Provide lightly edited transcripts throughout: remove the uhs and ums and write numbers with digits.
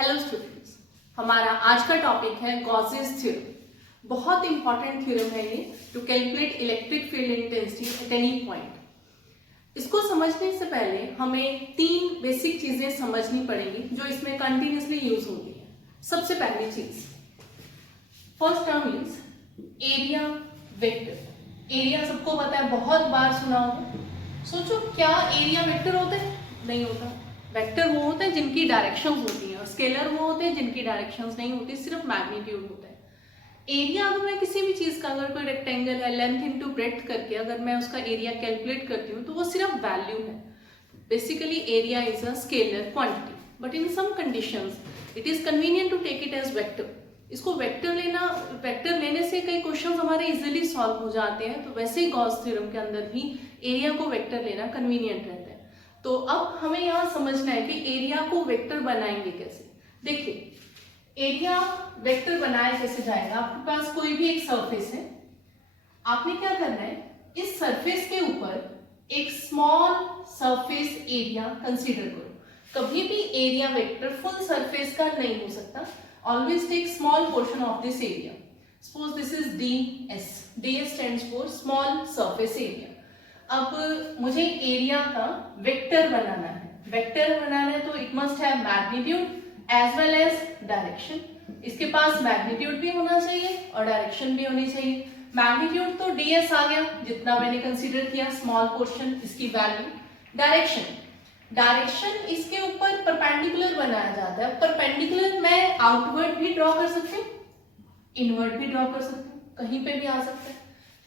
Hello students, हमारा आज का टॉपिक है गॉसेस थ्योरम। बहुत इंपॉर्टेंट थ्योरम है ये to calculate electric field intensity at any point. इसको समझने से पहले हमें तीन बेसिक चीजें समझनी पड़ेंगी जो इसमें कंटिन्यूसली यूज होती है। सबसे पहली चीज, first term is area vector. Area सबको पता है, बहुत बार सुना होगा। सोचो, क्या एरिया वेक्टर होता है? नहीं होता। वेक्टर वो होते हैं जिनकी डायरेक्शंस होती हैं और स्केलर वो होते हैं जिनकी डायरेक्शंस नहीं होती, सिर्फ मैग्नीट्यूड होता है। एरिया, अगर मैं किसी भी चीज का, अगर कोई रेक्टेंगल है, लेंथ इनटू ब्रेड्थ करके अगर मैं उसका एरिया कैलकुलेट करती हूँ तो वो सिर्फ वैल्यू है। Basically area is a scalar quantity, but in some conditions it is convenient to take it as vector. इसको वेक्टर लेने से कई क्वेश्चंस हमारे इजीली सॉल्व हो जाते हैं। तो वैसे ही गॉस थ्योरम के अंदर भी एरिया को वेक्टर लेना कन्वीनियंट रहता है। तो अब हमें यहाँ समझना है कि एरिया को वेक्टर बनाएंगे कैसे। देखिए, एरिया वेक्टर बनाया कैसे जाएगा। आपके पास कोई भी एक सरफेस है, आपने क्या करना है, इस सरफेस के ऊपर एक स्मॉल सरफेस एरिया कंसीडर करो। कभी भी एरिया वेक्टर फुल सरफेस का नहीं हो सकता। Always take small portion of this area. Suppose this is ds। ds stands for small surface area. अब मुझे एरिया का वेक्टर बनाना है। वेक्टर बनाना है तो it must have magnitude as well as direction. इसके पास मैग्नीट्यूड भी होना चाहिए और डायरेक्शन भी होनी चाहिए। मैग्नीट्यूड तो ds आ गया, जितना मैंने कंसीडर किया स्मॉल पोर्शन, इसकी वैल्यू। डायरेक्शन इसके ऊपर परपेंडिकुलर बनाया जाता है। परपेंडिकुलर मैं आउटवर्ड भी ड्रॉ कर सकती हूँ, इनवर्ड भी ड्रॉ कर सकती हूँ, कहीं पे भी आ सकता है।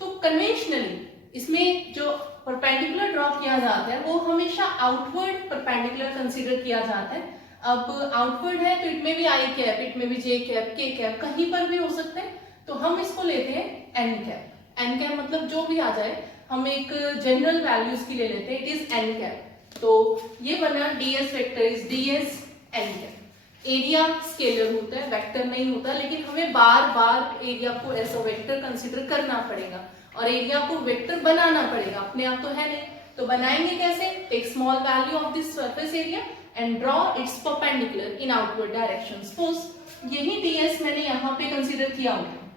तो कन्वेंशनली इसमें जो परपेंडिकुलर ड्रॉ किया जाता है वो हमेशा आउटवर्ड परपेंडिकुलर कंसीडर किया जाता है। अब आउटवर्ड है तो इट में भी आई कैप, इट में भी जे कैप, के कैप, कहीं पर भी हो सकते हैं। तो हम इसको लेते हैं एन कैप। एन कैप मतलब जो भी आ जाए, हम एक जनरल वैल्यू इसकी ले लेते हैं, इट इज एन कैप। तो ये बना ds vector is ds n cap. Area scalar होता है, वेक्टर नहीं होता, लेकिन हमें बार बार एरिया को एज अ वेक्टर कंसीडर करना पड़ेगा और एरिया को वेक्टर बनाना पड़ेगा, अपने आप तो है नहीं। तो बनाएंगे कैसे? Take small value of this surface area and draw its perpendicular in outward direction. Suppose यही ds मैंने यहाँ पे कंसीडर किया होगा,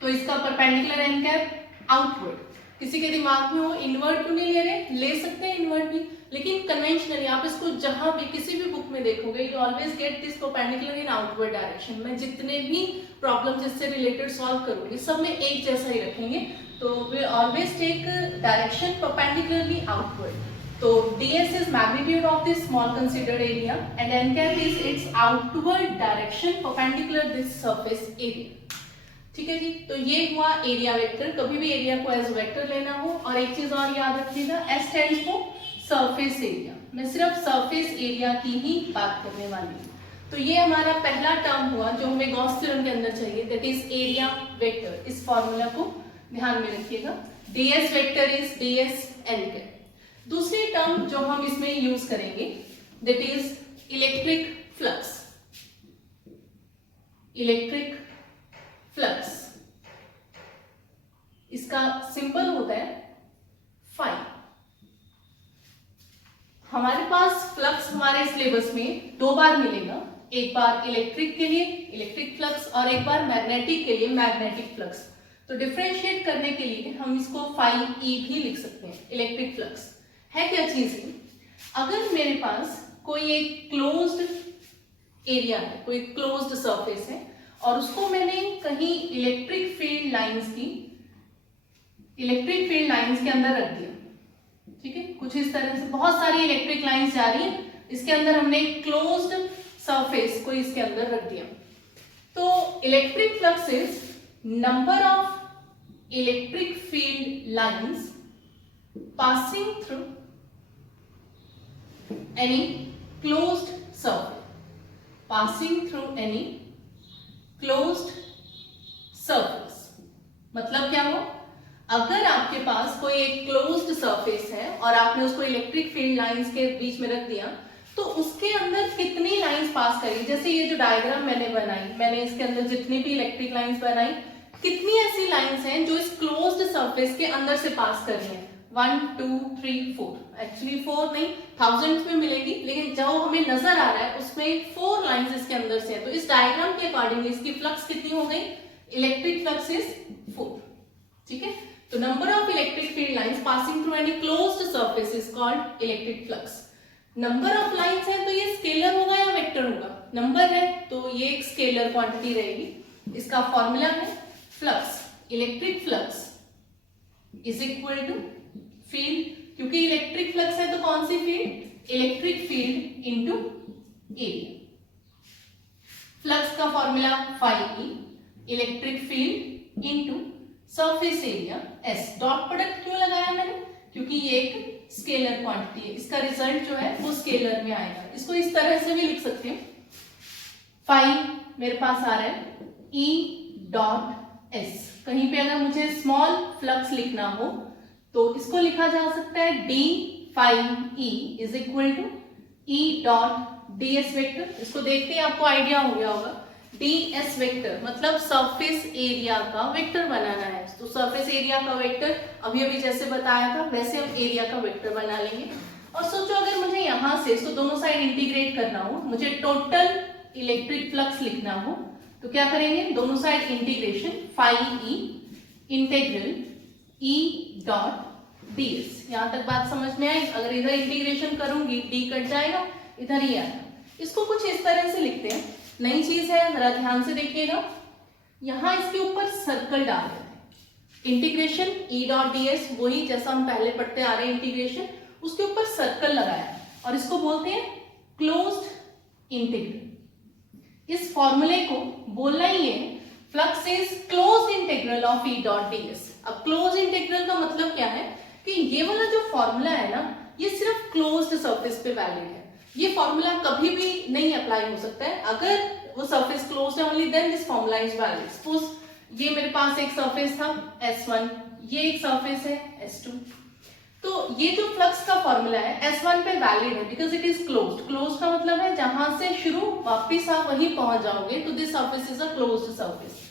तो इसका परपेंडिकुलर एन कैप आउटवर्ड। किसी के दिमाग में हो इनवर्ड क्यों नहीं ले रहे? ले सकते हैं इनवर्ड भी, लेकिन कन्वेंशनली आप इसको जहां भी किसी भी बुक में देखोगे, you always get this perpendicular in outward direction. मैं जितने भी प्रॉब्लम जिससे रिलेटेड सॉल्व करूंगी सब में एक जैसा ही रखेंगे। तो we always take direction perpendicularly outward. तो ds is magnitude of this small considered area and n cap is its outward direction perpendicular this surface area। ठीक है जी, तो ये हुआ एरिया वेक्टर। कभी भी एरिया को एज वेक्टर लेना हो। और एक चीज और याद रखिएगा, S stands for surface area. मैं सिर्फ सरफेस एरिया की ही बात करने वाली हूँ। तो ये हमारा पहला टर्म हुआ जो हमें गॉस थ्योरम के अंदर चाहिए, दैट इज एरिया वेक्टर। इस फॉर्मूला को ध्यान में रखिएगा, ds vector is ds n cap. दूसरी टर्म जो हम इसमें यूज करेंगे that is electric flux. Electric flux, इसका सिंबल होता है फाई। हमारे पास फ्लक्स हमारे सिलेबस में दो बार मिलेगा, एक बार इलेक्ट्रिक के लिए इलेक्ट्रिक फ्लक्स और एक बार मैग्नेटिक के लिए मैग्नेटिक फ्लक्स। तो डिफरेंशिएट करने के लिए हम इसको फाई ई भी लिख सकते हैं। इलेक्ट्रिक फ्लक्स है क्या चीज है? अगर मेरे पास कोई एक क्लोज्ड एरिया है, कोई क्लोज्ड सरफेस है और उसको मैंने कहीं इलेक्ट्रिक फील्ड लाइंस के अंदर रख दिया, ठीक है, कुछ इस तरह से बहुत सारी इलेक्ट्रिक लाइंस जा रही है, इसके अंदर हमने क्लोज्ड सरफेस को इसके अंदर रख दिया। तो electric flux is number of electric field lines passing through any closed surface, passing through any closed surface। मतलब क्या हो? अगर आपके पास कोई एक क्लोज्ड सरफेस है और आपने उसको इलेक्ट्रिक फील्ड लाइंस के बीच में रख दिया, तो उसके अंदर कितनी लाइंस पास करेगी। जैसे ये जो डायग्राम मैंने बनाई, मैंने इसके अंदर जितनी भी इलेक्ट्रिक लाइंस बनाई, कितनी ऐसी लाइंस हैं जो इस क्लोज्ड सरफेस के अंदर से पास कर रही हैं? 1 2 3 4, एक्चुअली 4 नहीं, थाउजेंड्स में मिलेगी, लेकिन जो हमें नजर आ रहा है उसमें 4 लाइंस इसके अंदर से है। तो इस डायग्राम के अकॉर्डिंगली इसकी फ्लक्स कितनी हो गई? Electric flux is 4। ठीक है, तो number of electric field lines passing through any closed surface is called electric flux. Number of lines है तो ये स्केलर होगा या वेक्टर होगा? नंबर है तो ये एक स्केलर क्वांटिटी रहेगी। इसका फॉर्मूला है flux, electric flux is equal to field, क्योंकि इलेक्ट्रिक फ्लक्स है तो कौन सी field? Electric field into area. Flux का formula phi e, electric field into surface area s। Dot product क्यों लगाया मैंने? क्योंकि ये एक स्केलर क्वांटिटी है, इसका रिजल्ट जो है वो स्केलर में आएगा। इसको इस तरह से भी लिख सकते हैं, phi मेरे पास आ रहा है e डॉट s। कहीं पे अगर मुझे स्मॉल फ्लक्स लिखना हो तो इसको लिखा जा सकता है d phi e is equal to e dot ds vector. इसको देखते ही आपको आइडिया हो गया होगा, ds वेक्टर मतलब सरफेस एरिया का वेक्टर बनाना है। तो सरफेस एरिया का वेक्टर अभी अभी जैसे बताया था वैसे हम एरिया का वेक्टर बना लेंगे। और सोचो अगर मुझे यहाँ से इसको दोनों साइड इंटीग्रेट करना हो, मुझे टोटल इलेक्ट्रिक फ्लक्स लिखना हो, तो क्या करेंगे? दोनों side integration phi e integral e dot ds। यहां तक बात समझ में आई? अगर इधर इंटीग्रेशन करूंगी d कट जाएगा, इधर ही आएगा। इसको कुछ इस तरह से लिखते हैं, नई चीज है, जरा ध्यान से देखिएगा। यहां इसके ऊपर सर्कल डाल देते हैं, इंटीग्रेशन e डॉट ds, वही जैसा हम पहले पढ़ते आ रहे हैं इंटीग्रेशन, उसके ऊपर सर्कल लगाया और इसको बोलते हैं क्लोज्ड इंटीग्रल। इस फॉर्मूले को बोलना ही है flux is closed integral of e dot ds। अब क्लोज इंटीग्रल का मतलब क्या है कि ये वाला जो फॉर्मूला है ना, ये सिर्फ क्लोज्ड सरफेस पे वैलिड है। ये फॉर्मूला कभी भी नहीं अप्लाई हो सकता है। अगर वो सरफेस क्लोज्ड है only then this formula is valid. Suppose ये मेरे पास एक सरफेस था S1, ये एक सरफेस है S2, तो ये जो फ्लक्स का फॉर्मूला है S1 पे वैलिड है because it is closed. Closed का मतलब है जहां से शुरू वापिस आप वहीं पहुंच जाओगे, तो this surface is a closed surface.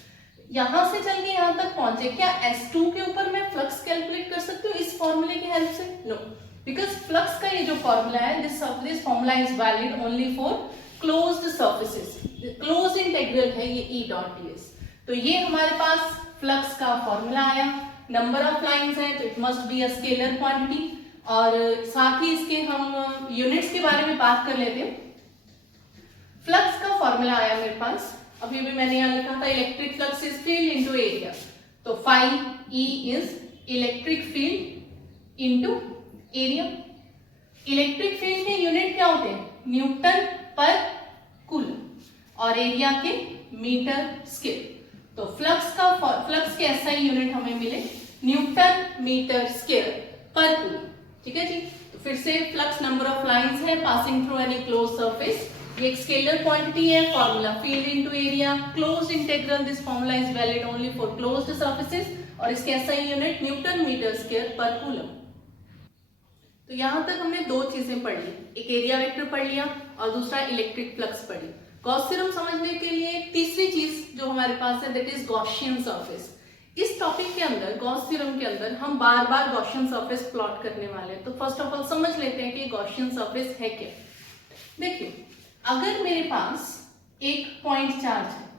यहां से चल के यहां तक पहुंचे, क्या S2 के ऊपर मैं फ्लक्स कैलकुलेट कर सकती हूँ इस फॉर्मूले की हेल्प से? नो, बिकॉज फ्लक्स का ये जो फॉर्मूला है this formula is valid only for closed surfaces. Closed integral है ये e डॉट ds। तो ये हमारे पास फ्लक्स का फॉर्मूला आया। नंबर ऑफ लाइंस है तो it must be a scalar quantity, और साथ ही इसके हम यूनिट्स के बारे में बात कर लेते हैं। फ्लक्स का फॉर्मूला आया मेरे पास, अभी भी मैंने यहाँ लिखा था electric flux is field into area. तो phi e is electric field into area. Electric field के यूनिट क्या होते हैं? न्यूटन पर कूलम और एरिया के मीटर स्क्वायर। तो फ्लक्स के SI यूनिट हमें मिले Newton metre square per coulomb. ठीक है जी, तो फिर से फ्लक्स नंबर ऑफ लाइंस है passing through any close surface, ये एक स्केलर क्वांटिटी है। Formula field into area, closed integral, this formula is valid only for closed surfaces, और इसके SI unit newton metre square per coulomb. तो यहां तक हमने दो चीजें पढ़ ली, एक एरिया वेक्टर पढ़ लिया और दूसरा इलेक्ट्रिक फ्लक्स पढ़ लिया। गॉस थ्योरम समझने के लिए तीसरी चीज जो हमारे पास है दैट इज गॉसियन सरफेस। इस टॉपिक के अंदर, गॉस थ्योरम के अंदर हम बार बार गॉसियन सरफेस प्लॉट करने वाले हैं। तो फर्स्ट ऑफ ऑल समझ लेते हैं कि गॉसियन सरफेस है क्या। देखिए, अगर मेरे पास एक पॉइंट चार्ज है,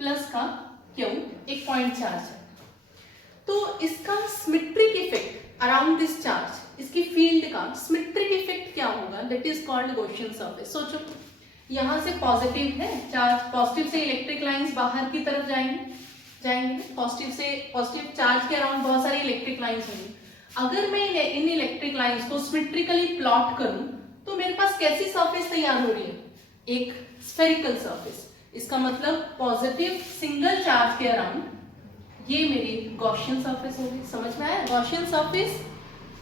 प्लस का क्यू एक पॉइंट चार्ज है, तो इसका symmetric effect around this charge, इसकी फील्ड का सिमेट्रिक इफेक्ट क्या होगा? That is called Gaussian surface. सोचो यहां से पॉजिटिव है चार्ज, पॉजिटिव से इलेक्ट्रिक लाइंस बाहर की तरफ जाएंगे, पॉजिटिव चार्ज के अराउंड बहुत सारी इलेक्ट्रिक लाइंस होंगी। अगर मैं इन इलेक्ट्रिक लाइंस को सिमेट्रिकली प्लॉट करूं तो मेरे पास कैसी सरफेस तैयार हो रही है? एक स्फेरिकल सरफेस। इसका मतलब पॉजिटिव सिंगल चार्ज के अराउंड ये मेरी गॉसियन सरफेस होगी। समझ में आया? गॉसियन सरफेस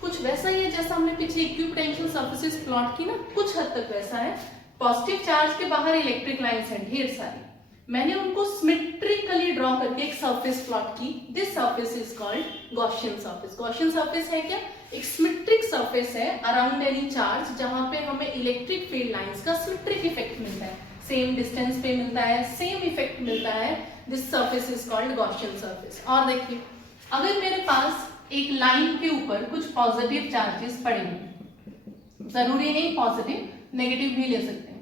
कुछ वैसा ही है जैसा हमने पीछे इक्विपोटेंशियल सरफेसेस प्लॉट की ना, कुछ हद तक वैसा है। पॉजिटिव चार्ज के बाहर इलेक्ट्रिक लाइंस हैं ढेर सारी, मैंने उनको सिमेट्रिकली ड्रॉ करके एक सरफेस प्लॉट की। This surface is called Gaussian surface. Gaussian surface है क्या? एक सिमेट्रिक सरफेस है अराउंड एनी चार्ज, जहां पे हमें इलेक्ट्रिक फील्ड लाइंस का सिमेट्रिक इफेक्ट मिलता है, सेम डिस्टेंस पे मिलता है, सेम इफेक्ट मिलता है। This surface is called Gaussian surface. और देखिए, अगर मेरे पास एक लाइन के ऊपर कुछ पॉजिटिव चार्जेस पड़े हैं, जरूरी नहीं पॉजिटिव, नेगेटिव भी ले सकते हैं।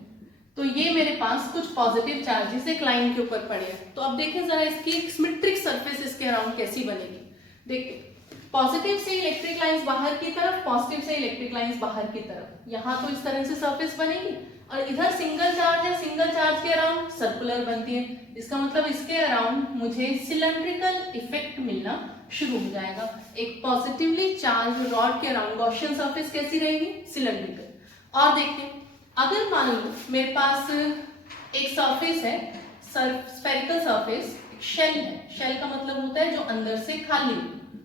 तो ये मेरे पास कुछ पॉजिटिव चार्जेस एक लाइन के ऊपर पड़े हैं। तो अब देखें जरा इसकी एक सिमेट्रिक सरफेस इसके अराउंड कैसी बनेगी। देखिए पॉजिटिव से इलेक्ट्रिक लाइंस बाहर की तरफ, पॉजिटिव से इलेक्ट्रिक लाइंस बाहर की तरफ, यहाँ तो इस तरह से सरफेस बनेगी और इधर सिंगल चार्ज है, सिंगल चार्ज के अराउंड सर्कुलर बनती है। इसका मतलब इसके अराउंड मुझे सिलेंड्रिकल इफेक्ट मिलना शुरू हो जाएगा। एक पॉजिटिवली चार्ज रॉड के अराउंड गॉसियन सरफेस कैसी रहेगी, सिलेंड्रिकल। और देखिए अगर मान लो मेरे पास एक सरफेस है, स्फेरिकल सरफेस, एक शेल है, शेल का मतलब होता है जो अंदर से खाली,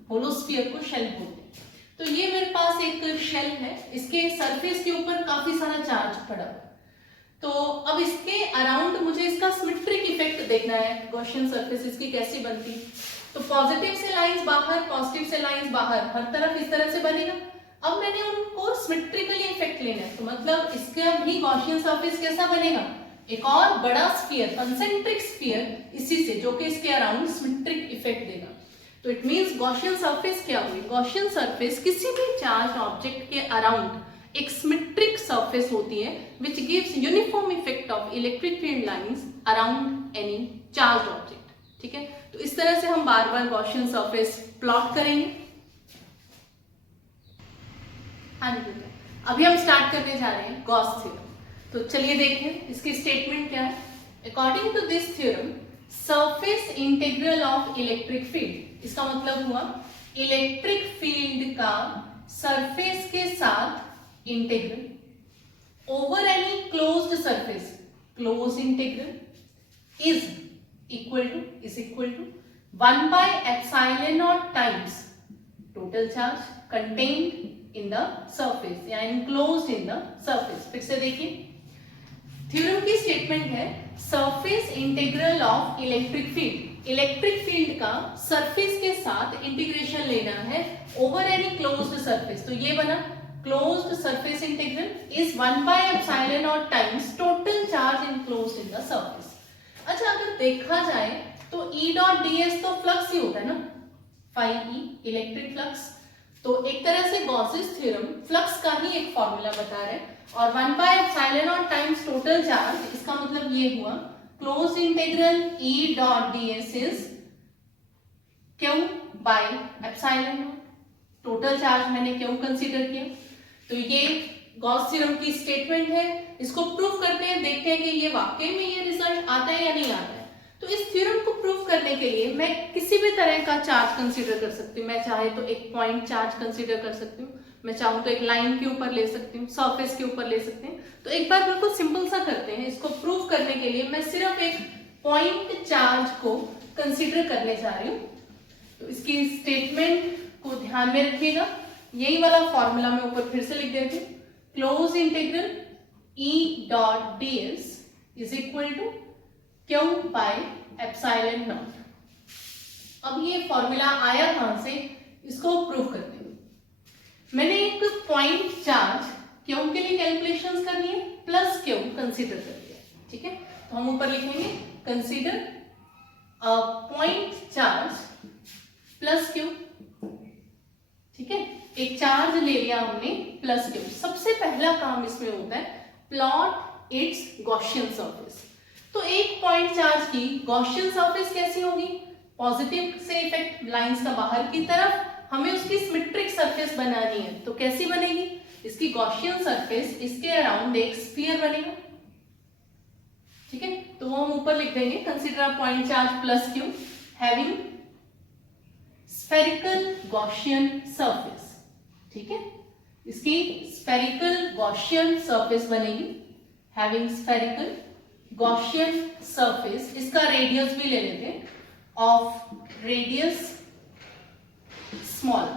होलोस्फीयर को शेल बोलते हैं। तो ये मेरे पास एक शेल है, इसके सरफेस के ऊपर काफी सारा चार्ज पड़ा। तो अब इसके अराउंड मुझे इसका सिमेट्रिक इफेक्ट देखना है, गॉसियन सरफेस इसकी कैसी बनती। तो पॉजिटिव से लाइंस बाहर, पॉजिटिव से लाइंस बाहर, हर तरफ इस तरह से बनेगा। अब मैंने उनको सिमेट्रिकली इफेक्ट लेना है, तो मतलब इसका भी गॉसियन सरफेस कैसा बनेगा, एक और बड़ा स्फीयर, कंसेंट्रिक स्फीयर इसी से, जो कि इसके अराउंड सिमेट्रिक इफेक्ट देगा। तो इट मींस गॉसियन सरफेस क्या हुई, गॉसियन सरफेस किसी भी चार्ज ऑब्जेक्ट के अराउंड एक सिमेट्रिक सरफेस होती है which gives uniform effect of electric field lines around any charged object। ठीक है, तो इस तरह से हम बार बार गॉसियन सरफेस प्लॉट करेंगे। हाँ जी, अभी हम स्टार्ट करने जा रहे हैं गॉस थ्योरम। तो चलिए देखें इसकी स्टेटमेंट क्या है। According to this theorem surface integral of electric field, इसका मतलब हुआ इलेक्ट्रिक फील्ड का सरफेस के साथ integral over any closed surface, close integral is equal to 1 by epsilon naught times total charge contained in the surface या enclosed in the surface। फिर से देखिए थ्योरम की स्टेटमेंट है surface integral of electric field, electric field का surface के साथ integration लेना है ओवर एनी क्लोज्ड सरफेस। तो ये बना closed surface integral is 1 by epsilon naught times total charge enclosed in the surface। अच्छा अगर देखा जाए तो E dot ds तो फ्लक्स ही होता है ना, phi E इलेक्ट्रिक फ्लक्स। तो एक तरह से गॉसेस थ्योरम फ्लक्स का ही एक फॉर्मूला बता रहे हैं और 1 by epsilon naught times total charge, इसका मतलब ये हुआ closed integral E dot ds is Q by epsilon naught, total charge मैंने क्यों कंसीडर किया। तो ये गॉस थ्योरम की स्टेटमेंट है, इसको प्रूव करते हैं, देखते हैं कि ये वाकई में ये रिजल्ट आता है या नहीं आता है। तो इस थ्योरम को प्रूव करने के लिए मैं किसी भी तरह का चार्ज कंसीडर कर सकती हूँ। मैं चाहे तो एक पॉइंट चार्ज कंसीडर कर सकती हूँ, मैं चाहूँ तो एक लाइन के ऊपर ले सकती हूँ, सरफेस के ऊपर ले सकते हैं। तो एक बार बिल्कुल सिंपल सा करते हैं, इसको प्रूव करने के लिए मैं सिर्फ एक पॉइंट चार्ज को कंसीडर करने जा रही हूँ। तो इसकी स्टेटमेंट को ध्यान में रखिएगा, यही वाला फॉर्मूला मैं ऊपर फिर से लिख देती हूँ, close integral E dot ds is equal to Q by epsilon naught. अब ये फॉर्मूला आया कहां से, इसको प्रूव करते हैं। मैंने एक पॉइंट चार्ज Q के लिए कैलकुलेशंस करनी है, प्लस Q कंसीडर कर लिया, ठीक है। तो हम ऊपर लिखेंगे consider a point charge plus Q, ठीक है। एक चार्ज ले लिया हमने प्लस Q। सबसे पहला काम इसमें होता है प्लॉट इट्स गॉसियन सरफेस। तो एक पॉइंट चार्ज की गॉसियन सरफेस कैसी होगी, पॉजिटिव से इफेक्ट लाइंस का बाहर की तरफ, हमें उसकी सिमेट्रिक सरफेस बनानी है। तो कैसी बनेगी, इसकी गॉसियन सरफेस इसके अराउंड एक स्फीयर बनेगा, ठीक है। तो वो हम ऊपर लिख देंगे consider a point charge plus Q having spherical Gaussian surface, ठीक है। इसकी स्फेरिकल गॉसियन सरफेस बनेगी, हैविंग स्फेरिकल गॉसियन सरफेस। इसका रेडियस भी ले लेते हैं, ऑफ रेडियस स्मॉल,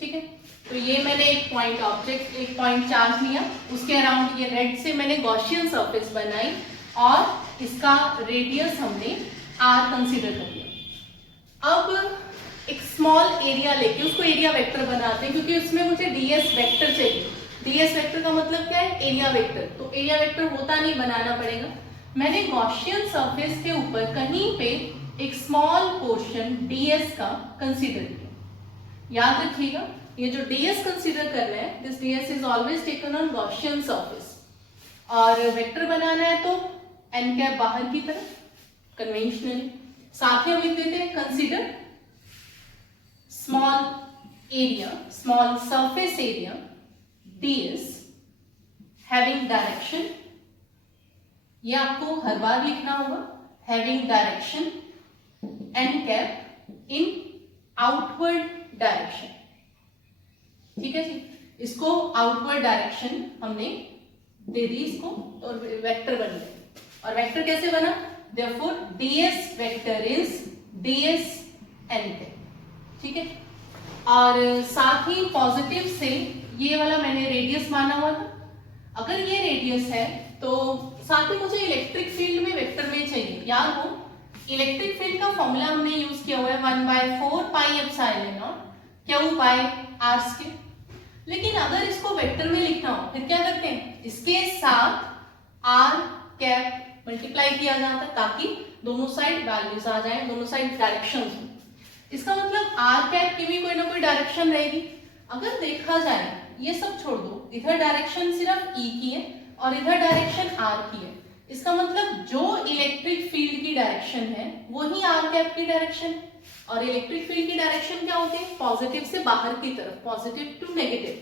ठीक है। तो ये मैंने एक पॉइंट ऑब्जेक्ट, एक पॉइंट चार्ज लिया, उसके अराउंड ये रेड से मैंने गॉसियन सरफेस बनाई और इसका रेडियस हमने r कंसीडर कर लिया। अब एक स्मॉल एरिया लेके उसको एरिया वेक्टर बनाते हैं, क्योंकि उसमें मुझे ds वेक्टर चाहिए। ds वेक्टर का मतलब क्या है, एरिया वेक्टर। तो एरिया वेक्टर होता नहीं, बनाना पड़ेगा। मैंने गॉसियन सरफेस के ऊपर कहीं पे एक स्मॉल पोर्शन ds का कंसीडर किया। याद रखिएगा ये जो ds कंसीडर कर रहे हैं, this ds is always taken on Gaussian surface, और वेक्टर बनाना है तो n कैप बाहर की तरफ कन्वेंशनली। साथ ही हम लिख देते हैं consider small area, small surface area ds having direction, ये आपको हर बार लिखना होगा, हैविंग डायरेक्शन n कैप इन आउटवर्ड डायरेक्शन। ठीक है जी, इसको आउटवर्ड डायरेक्शन हमने दे दी इसको, और वेक्टर बन गए। और वेक्टर कैसे बना, therefore ds vector is ds n cap. ठीक है, और साथ ही पॉजिटिव से ये वाला मैंने रेडियस माना हुआ था, अगर ये रेडियस है तो साथ ही मुझे इलेक्ट्रिक फील्ड में वेक्टर में चाहिए। याद हो इलेक्ट्रिक फील्ड का फॉर्मूला हमने यूज किया हुआ है 1/4 pi epsilon naught Q by r square. लेकिन अगर इसको वेक्टर में लिखना हो फिर क्या करते हैं, इसके साथ r कैप मल्टीप्लाई किया जाता है ताकि दोनों साइड वैल्यूज आ जाएं, दोनों साइड डायरेक्शंस हो। इसका मतलब r कैप की भी कोई ना कोई डायरेक्शन रहेगी। अगर देखा जाए ये सब छोड़ दो, इधर डायरेक्शन सिर्फ E की है और इधर डायरेक्शन r की है, इसका मतलब जो इलेक्ट्रिक फील्ड की डायरेक्शन है वही r कैप की डायरेक्शन। और इलेक्ट्रिक फील्ड की डायरेक्शन क्या होती है, पॉजिटिव से बाहर की तरफ, पॉजिटिव टू नेगेटिव।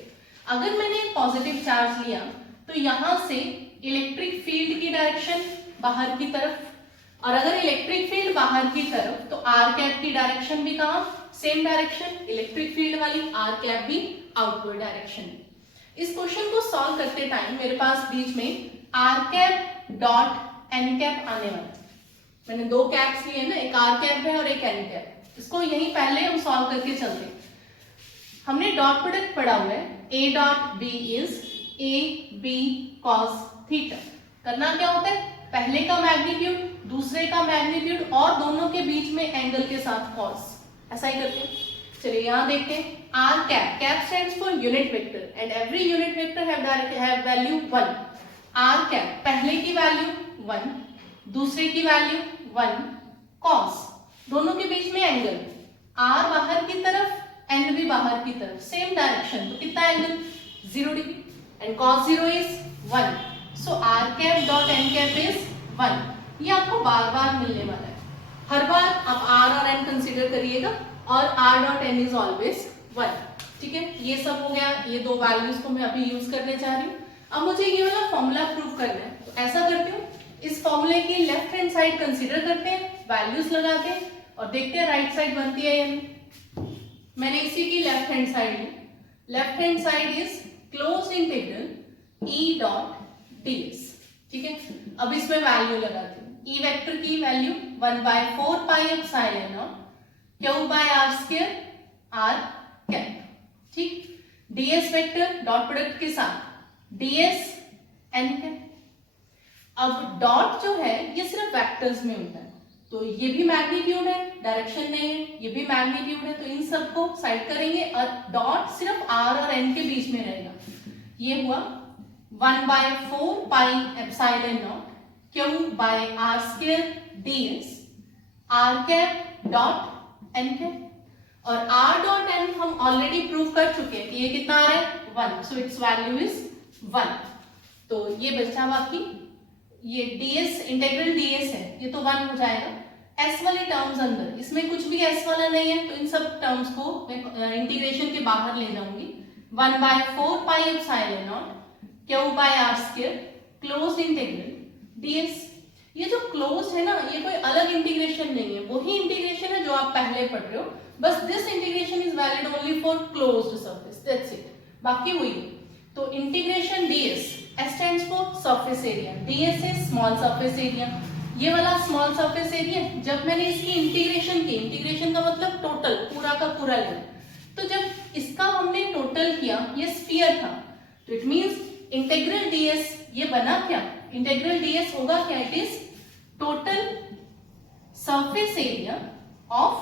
अगर मैंने पॉजिटिव चार्ज लिया तो यहां से इलेक्ट्रिक फील्ड की डायरेक्शन बाहर की तरफ, और अगर इलेक्ट्रिक फील्ड बाहर की तरफ तो r कैप की डायरेक्शन भी कहां, सेम डायरेक्शन, इलेक्ट्रिक फील्ड वाली, r कैप भी आउटवर्ड डायरेक्शन। इस क्वेश्चन को सॉल्व करते टाइम मेरे पास बीच में r cap dot n cap आने वाला है। मैंने दो कैप्स लिए ना, एक r कैप है और एक n कैप, इसको यहीं पहले हम सॉल्व करके चलते हैं। हमने डॉट प्रोडक्ट पढ़ा हुआ है, a dot b is a b cos theta. करना क्या होता है, पहले का मैग्नीट्यूड दूसरे का मैग्नीट्यूड और दोनों के बीच में एंगल के साथ cos, ऐसा ही करते हैं। चलिए यहाँ देखते हैं, r cap, cap stands for unit vector and every unit vector have value 1। r cap पहले की वैल्यू 1, दूसरे की वैल्यू 1, cos दोनों के बीच में एंगल, r बाहर की तरफ n भी बाहर की तरफ, सेम डायरेक्शन, तो कितना angle 0 degree, and cos 0 is 1, so r cap dot n cap is 1। ये आपको बार बार मिलने वाला है, हर बार आप r और n कंसीडर करिएगा, और r dot n is always 1। ठीक है, ये सब हो गया, ये दो वैल्यूज को मैं अभी यूज करने जा रही हूँ। अब मुझे ये वाला फॉर्मूला प्रूव करना है, तो ऐसा करती हूँ, इस फॉर्मूले की लेफ्ट हैंड साइड कंसीडर करते हैं, वैल्यूज लगाते हैं और देखते हैं राइट साइड बनती है या नहीं। मैंने इसी की लेफ्ट हैंड साइड ली, left hand side is closed integral E dot ds। ठीक है, अब इसमें वैल्यू लगाते हैं, E वेक्टर की value 1/4 pi epsilon naught Q by r square r cap. ठीक, ds वेक्टर डॉट प्रोडक्ट के साथ ds n कैप। अब डॉट जो है ये सिर्फ वेक्टर्स में होता है, तो ये भी मैग्नीट्यूड है, डायरेक्शन नहीं है, ये भी मैग्नीट्यूड है, तो इन सबको साइड करेंगे और डॉट सिर्फ r और n के बीच में रहेगा। ये हुआ 1/4 pi epsilon naught Q by r square ds r cap dot n cap. और r डॉट n हम ऑलरेडी प्रूव कर चुके हैं कि ये कितना आ रहा है 1, सो इट्स वैल्यू इज 1। तो ये बचा बाकी ये ds, इंटीग्रल ds है, ये तो 1 हो जाएगा। s वाले टर्म्स अंदर, इसमें कुछ भी s वाला नहीं है, तो इन सब टर्म्स को मैं इंटीग्रेशन के बाहर ले जाऊंगी। 1/4 pi epsilon naught Q by r square closed integral ds। ये जो क्लोज है ना, ये कोई अलग इंटीग्रेशन नहीं है, वही इंटीग्रेशन है जो आप पहले पढ़ रहे हो, बस this integration is valid only for closed surface, that's it, बाकी वही है। तो integration ds, S stands for surface area, ds is small surface area। ये वाला स्मॉल सरफेस एरिया, जब मैंने इसकी इंटीग्रेशन की, इंटीग्रेशन का मतलब टोटल, पूरा का पूरा लिया, तो जब इसका हमने टोटल किया, ये स्फीयर था, तो इट मींस इंटीग्रल ds ये बना क्या, इंटीग्रल ds होगा क्या, it is total surface area of,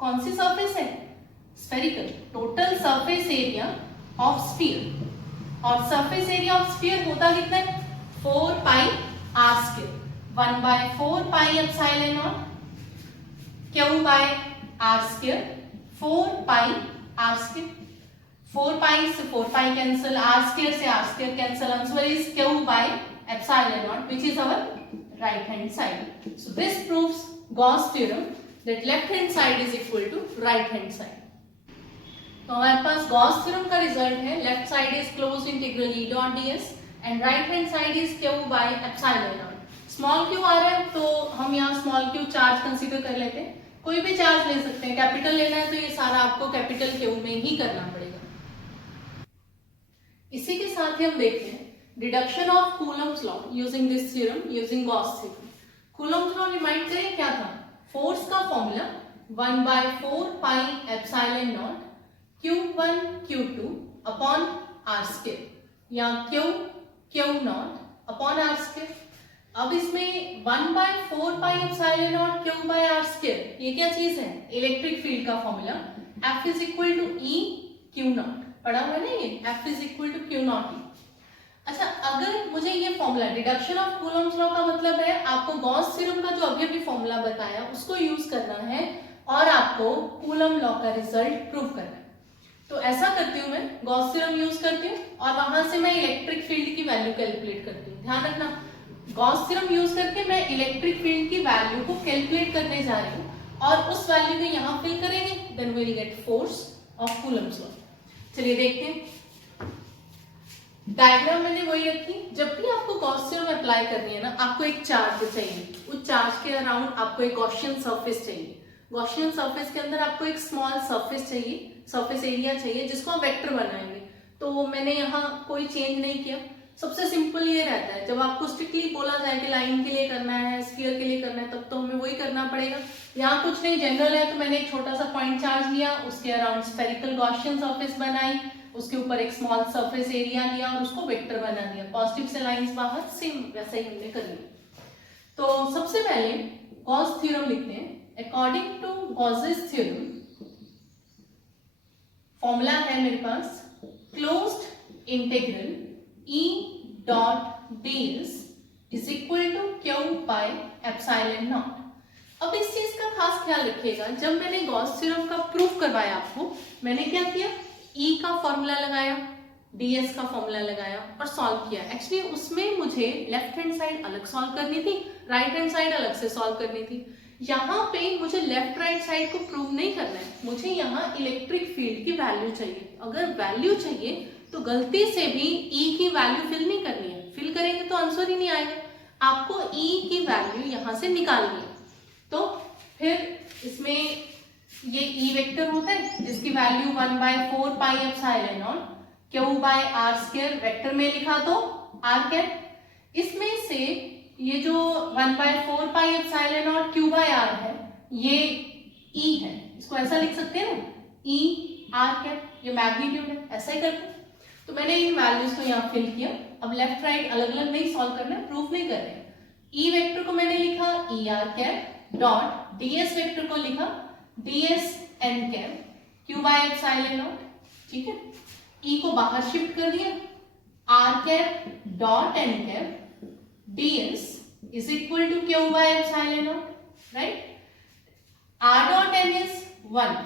कौन सी सरफेस है, spherical, total surface area of sphere. और सरफेस एरिया ऑफ स्फीयर होता कितना है, 4 pi r square, 1/4 pi epsilon naught Q by r square 4 pi R square, 4 pi से 4 pi cancel, R square से R square cancel, answer is Q by epsilon naught which is our right hand side. So this proves Gauss theorem that left hand side is equal to right hand side. तो हमारे पास Gauss theorem का result है left side is closed integral E dot DS and right hand side is Q by epsilon naught. Small Q आ रहा है तो हम यहाँ स्मॉल क्यू चार्ज कंसीडर कर लेते हैं, कोई भी चार्ज ले सकते हैं. कैपिटल लेना है तो ये सारा आपको कैपिटल क्यू में ही करना पड़ेगा. इसी के साथ ही हम देखते हैं deduction of Coulomb's law using this theorem using Gauss theorem. Coulomb's law remind करें क्या था? फोर्स का formula 1/4 pi epsilon naught Q1 Q2 upon R square या Q naught upon R square. अब इसमें 1/4 pi epsilon naught Q by R square ये क्या चीज है? इलेक्ट्रिक फील्ड का formula F is equal to E Q naught. पढ़ा हुआ है ना ये F is equal to Q naught E. अच्छा, अगर मुझे ये formula deduction of Coulomb's law का मतलब है आपको गॉस थ्योरम का जो अभी अभी फॉर्मूला बताया उसको यूज करना है और आपको कूलम लॉ का रिजल्ट प्रूव करना है. तो ऐसा करती हूँ मैं गॉस थ्योरम यूज करती हूँ और वहां से मैं इलेक्ट्रिक फील्ड की वैल्यू कैलकुलेट करती हूँ. ध्यान रखना गॉस थ्योरम यूज करके मैं इलेक्ट्रिक फील्ड की वैल्यू को कैलकुलेट करने जा रही हूँ और उस वैल्यू को यहाँ फिल करेंगे then we will get force of Coulomb's law. चलिए देखते हैं. डायग्राम मैंने वही रखी. जब भी आपको गॉस थ्योरम अप्लाई करनी है ना आपको एक चार्ज चाहिए, उस चार्ज के अराउंड आपको एक गॉसियन सरफेस चाहिए. गॉसियन सरफेस के अंदर आपको एक स्मॉल सरफेस चाहिए, सरफेस एरिया चाहिए जिसको आप वेक्टर बनाएंगे. तो मैंने यहाँ कोई चेंज नहीं किया. सबसे सिंपल ये रहता है जब आपको स्ट्रिक्टली बोला जाए कि लाइन के लिए करना है स्फीयर के लिए करना है तब तो हमें वही करना पड़ेगा. यहाँ कुछ नहीं जनरल है तो मैंने एक छोटा सा पॉइंट चार्ज लिया, उसके अराउंड स्फेरिकल गॉसियन सरफेस बनाई, उसके ऊपर एक स्मॉल सरफेस एरिया लिया और उसको वेक्टर बना दिया. पॉजिटिव से लाइंस बाहर सेम वैसा ही हमने कर लिया. तो सबसे पहले गॉस थ्योरम लिखते हैं. According to Gauss's theorem formula है मेरे पास closed integral E dot ds is equal to Q by epsilon naught. अब इस चीज का खास ख्याल रखिएगा जब मैंने गॉस थ्योरम का प्रूफ करवाया आपको मैंने क्या किया E का फॉर्मूला लगाया, ds का फॉर्मूला लगाया और सॉल्व किया. एक्चुअली उसमें मुझे लेफ्ट हैंड साइड अलग सॉल्व करनी थी, राइट हैंड साइड अलग से सॉल्व करनी थी. यहाँ पे मुझे लेफ्ट राइट साइड को प्रूव नहीं करना है, मुझे यहाँ इलेक्ट्रिक फील्ड की वैल्यू चाहिए. अगर वैल्यू चाहिए तो गलती से भी E की वैल्यू फिल नहीं करनी है. फिल करेंगे तो आंसर ही नहीं आएगा. आपको E की वैल्यू यहाँ से निकालनी है. तो फिर इसमें ये E वेक्टर होता है जिसकी value 1/4 pi epsilon naught Q by R square vector में लिखा तो r कैप. इसमें से ये जो 1/4 pi epsilon naught Q by r है ये E है, इसको ऐसा लिख सकते हैं ना E r कैप, ये मैग्नीट्यूड है. ऐसा ही करते हैं. तो मैंने इन वैल्यूज को यहाँ फिल किया. अब लेफ्ट राइट अलग अलग नहीं सॉल्व करना है, प्रूफ नहीं कर रहे हैं. E वेक्टर को मैंने लिखा E r cap dot ds vector को लिखा ds n cap Q by epsilon naught. ठीक है, E को बाहर शिफ्ट कर दिया r cap dot n cap ds is equal to Q by epsilon naught. Right, r dot n is 1.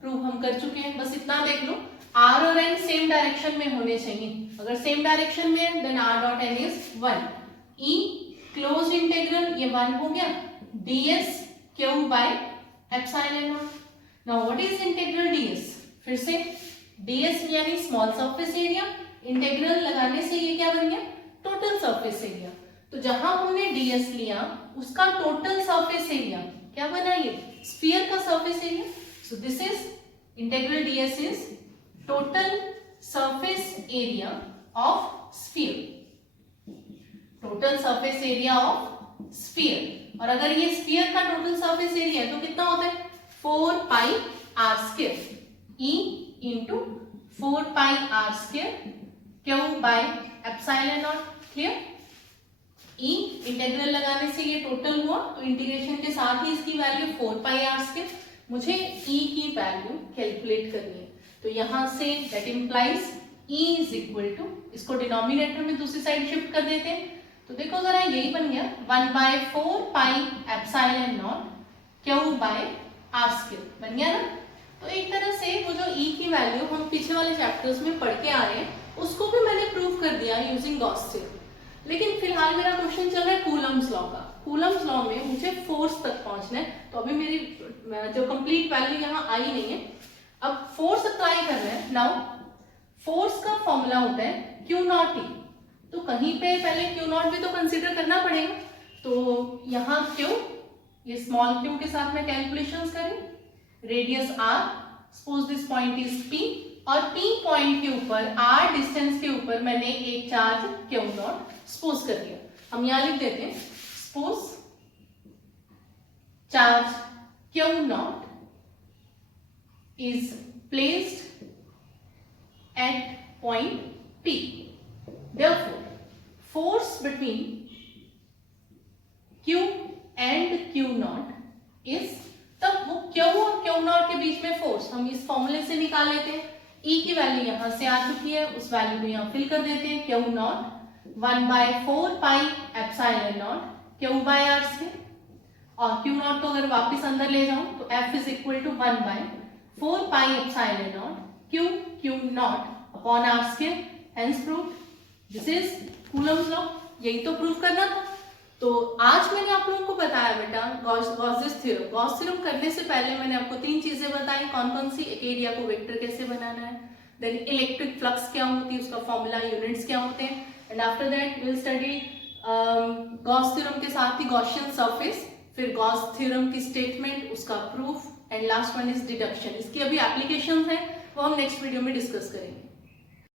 Proof हम कर चुके हैं, बस इतना देख लो. r और n सेम डायरेक्शन में होने चाहिए. अगर सेम डायरेक्शन में है then r dot n is 1. E close integral ये 1 हो गया ds Q by epsilon not. Now what is integral ds? फिर से ds यानी स्मॉल सरफेस एरिया, इंटीग्रल लगाने से ये क्या बन गया टोटल सरफेस एरिया. तो जहां हमने ds लिया उसका टोटल सरफेस एरिया क्या बना ये स्फीयर का surface area. So this is integral ds is total surface area of sphere. total surface area of sphere. और अगर ये sphere का total surface area है तो कितना होता है 4 pi r square E into 4 pi r square Q by epsilon naught. Clear? E integral लगाने से ये टोटल हुआ तो इंटीग्रेशन के साथ ही इसकी वैल्यू 4 pi r square. मुझे E की वैल्यू कैलकुलेट करनी है तो यहां से that implies E is equal to, इसको डिनोमिनेटर में दूसरी साइड शिफ्ट कर देते हैं. तो देखो जरा यही बन गया 1/4 pi epsilon naught Q by r square बन गया ना. तो एक तरह से वो जो E की वैल्यू हम पीछे वाले चैप्टर्स में पढ़ के आ रहे हैं उसको भी मैंने प्रूव कर दिया यूजिंग गॉस थ्योरम। लेकिन फिलहाल मेरा क्वेश्चन चल रहा है कूलम्स लॉ का। कूलम्स लॉ में मुझे फोर्स तक पहुंचना है, तो अभी मेरी जो कंप्लीट वैल्यू यहाँ आई नहीं है। अब फोर्स अप्लाई कर रहे हैं। नाउ फोर्स का फॉर्मूला होता है Q नॉट E, तो कहीं पे पहले Q नॉट भी तो कंसीडर करना पड़ेगा। तो यहाँ Q, ये स्मॉल q के साथ में कैलकुलेशंस करें, radius r, suppose this point is P, और P पॉइंट के ऊपर r डिस्टेंस के ऊपर मैंने एक चार्ज Q नॉट सपोज कर दिया। हम यहाँ लिख देते हैं suppose charge Q not is placed at point P, therefore force between Q and Q not is, तब वो Q और Q नॉट के बीच में फोर्स हम इस फॉर्मूले से निकाल लेते हैं। E की वैल्यू यहां से आ चुकी है, उस वैल्यू को यहां फिल कर देते हैं। Q naught 1/4 pi epsilon naught Q by R square, और Q नॉट को अगर वापस अंदर ले जाऊं तो F is equal to 1/4 pi epsilon naught Q naught upon R square, hence proved. This is Coulomb's law. यही तो प्रूव करना था। तो आज मैंने आप लोगों को बताया बेटा गॉसेस थ्योरम। गॉस थ्योरम करने से पहले मैंने आपको 3 चीजें बताई। कौन कौन सी? एक एरिया को वेक्टर कैसे बनाना है, देन इलेक्ट्रिक फ्लक्स क्या होती है, उसका फॉर्मूला, यूनिट्स क्या होते हैं, and after that will study Gauss theorem के साथ ही गॉसियन सरफेस, फिर गॉस थ्योरम की स्टेटमेंट, उसका proof, and last one is deduction. इसकी अभी एप्लीकेशन है, वो हम नेक्स्ट वीडियो में डिस्कस करेंगे।